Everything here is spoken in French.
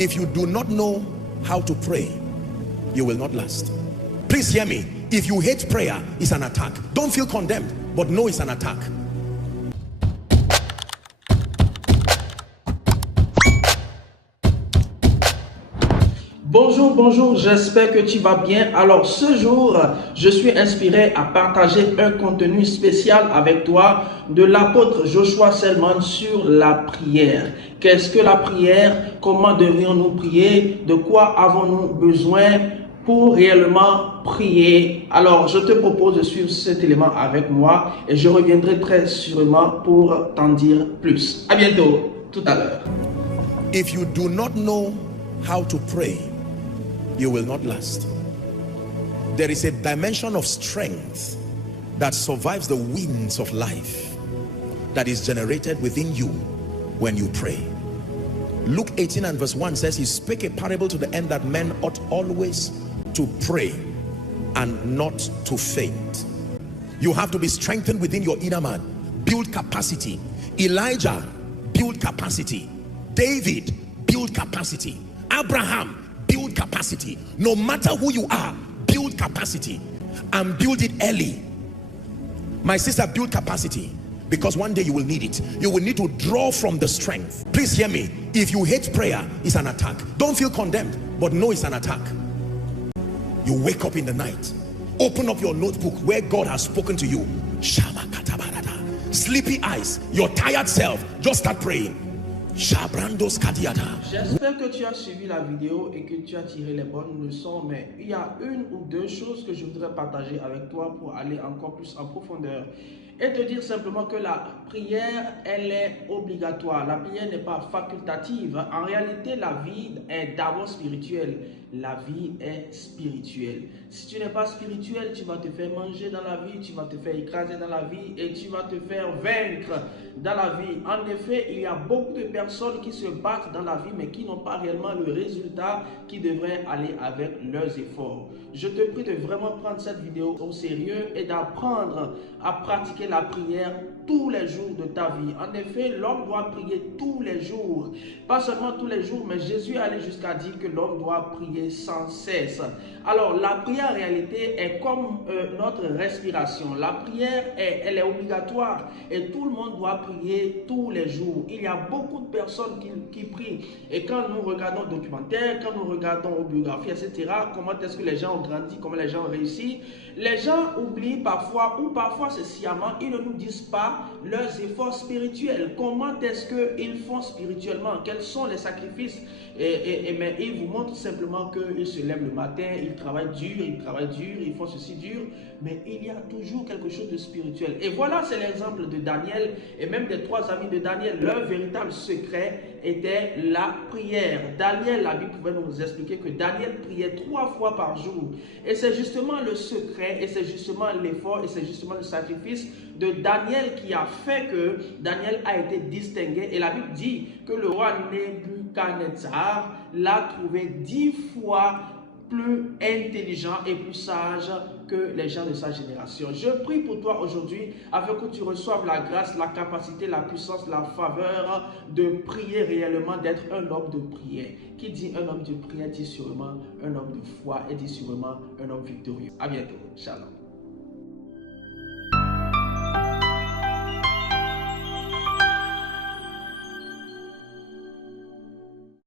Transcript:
If you do not know how to pray, you will not last. Please hear me. If you hate prayer, it's an attack. Don't feel condemned, but know it's an attack. Bonjour, bonjour, j'espère que tu vas bien. Alors ce jour, je suis inspiré à partager un contenu spécial avec toi de l'apôtre Joshua Selman sur la prière. Qu'est-ce que la prière? Comment devrions-nous prier? De quoi avons-nous besoin pour réellement prier? Alors je te propose de suivre cet élément avec moi et je reviendrai très sûrement pour t'en dire plus. À bientôt, tout à l'heure. If you do not know how to pray, you will not last. There is a dimension of strength that survives the winds of life that is generated within you when you pray. Luke 18 and verse 1 says, he spake a parable to the end that men ought always to pray and not to faint. You have to be strengthened within your inner man. Build capacity. Elijah, build capacity. David, build capacity. Abraham, build capacity. No matter who you are, build capacity and build it early. My sister, build capacity, because one day you will need it. You will need to draw from the strength. Please hear me. If you hate prayer, it's an attack. Don't feel condemned, but know it's an attack. You wake up in the night, open up your notebook where God has spoken to you. Sleepy eyes, your tired self, just start praying. J'espère que tu as suivi la vidéo et que tu as tiré les bonnes leçons, mais il y a une ou deux choses que je voudrais partager avec toi pour aller encore plus en profondeur et te dire simplement que la prière, elle est obligatoire. La prière n'est pas facultative. En réalité, la vie est d'abord spirituelle. La vie est spirituelle. Si tu n'es pas spirituel, tu vas te faire manger dans la vie, tu vas te faire écraser dans la vie et tu vas te faire vaincre dans la vie. En effet, il y a beaucoup de personnes qui se battent dans la vie mais qui n'ont pas réellement le résultat qui devrait aller avec leurs efforts. Je te prie de vraiment prendre cette vidéo au sérieux et d'apprendre à pratiquer la prière tous les jours de ta vie. En effet, l'homme doit prier tous les jours. Pas seulement tous les jours, mais Jésus allait jusqu'à dire que l'homme doit prier sans cesse. Alors, la prière en réalité est comme notre respiration. La prière, elle est obligatoire et tout le monde doit prier tous les jours. Il y a beaucoup de personnes qui prient. Et quand nous regardons documentaires, quand nous regardons aux biographies, etc., comment est-ce que les gens ont grandi, comment les gens ont réussi, les gens oublient parfois, ou parfois c'est sciemment, ils ne nous disent pas leurs efforts spirituels. Comment est-ce qu'ils font spirituellement? Quels sont les sacrifices? Mais ils vous montrent simplement qu'ils se lèvent le matin, ils travaillent dur, ils font ceci dur, mais il y a toujours quelque chose de spirituel. Et voilà, c'est l'exemple de Daniel et même des trois amis de Daniel. Leur véritable secret était la prière. Daniel, la Bible pouvait nous expliquer que Daniel priait 3 fois par jour. Et c'est justement le secret, et c'est justement l'effort, et c'est justement le sacrifice de Daniel qui a fait que Daniel a été distingué. Et la Bible dit que le roi Nebuchadnezzar l'a trouvé 10 fois plus intelligent et plus sage que les gens de sa génération. Je prie pour toi aujourd'hui afin que tu reçoives la grâce, la capacité, la puissance, la faveur de prier réellement, d'être un homme de prière. Qui dit un homme de prière dit sûrement un homme de foi et dit sûrement un homme victorieux. À bientôt. Shalom.